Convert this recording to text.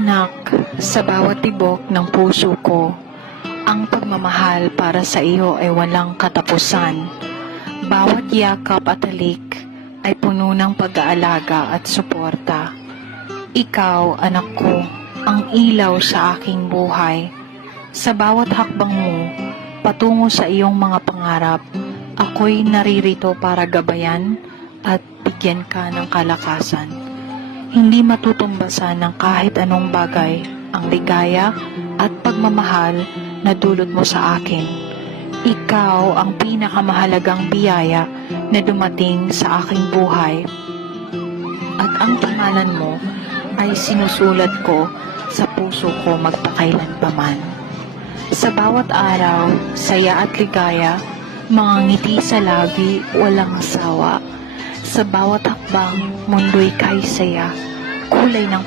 Anak, sa bawat tibok ng puso ko, ang pagmamahal para sa iyo ay walang katapusan. Bawat yakap at halik ay puno ng pag-aalaga at suporta. Ikaw, anak ko, ang ilaw sa aking buhay. Sa bawat hakbang mo, patungo sa iyong mga pangarap, ako'y naririto para gabayan at bigyan ka ng kalakasan. Hindi matutumbasan ng kahit anong bagay ang ligaya at pagmamahal na dulot mo sa akin. Ikaw ang pinakamahalagang biyaya na dumating sa aking buhay. At ang pangalan mo ay sinusulat ko sa puso ko magpakailanpaman. Sa bawat araw, saya at ligaya, mga ngiti sa labi, walang asawa. Sa bawat hakbang, mundo'y kay saya, kulay ng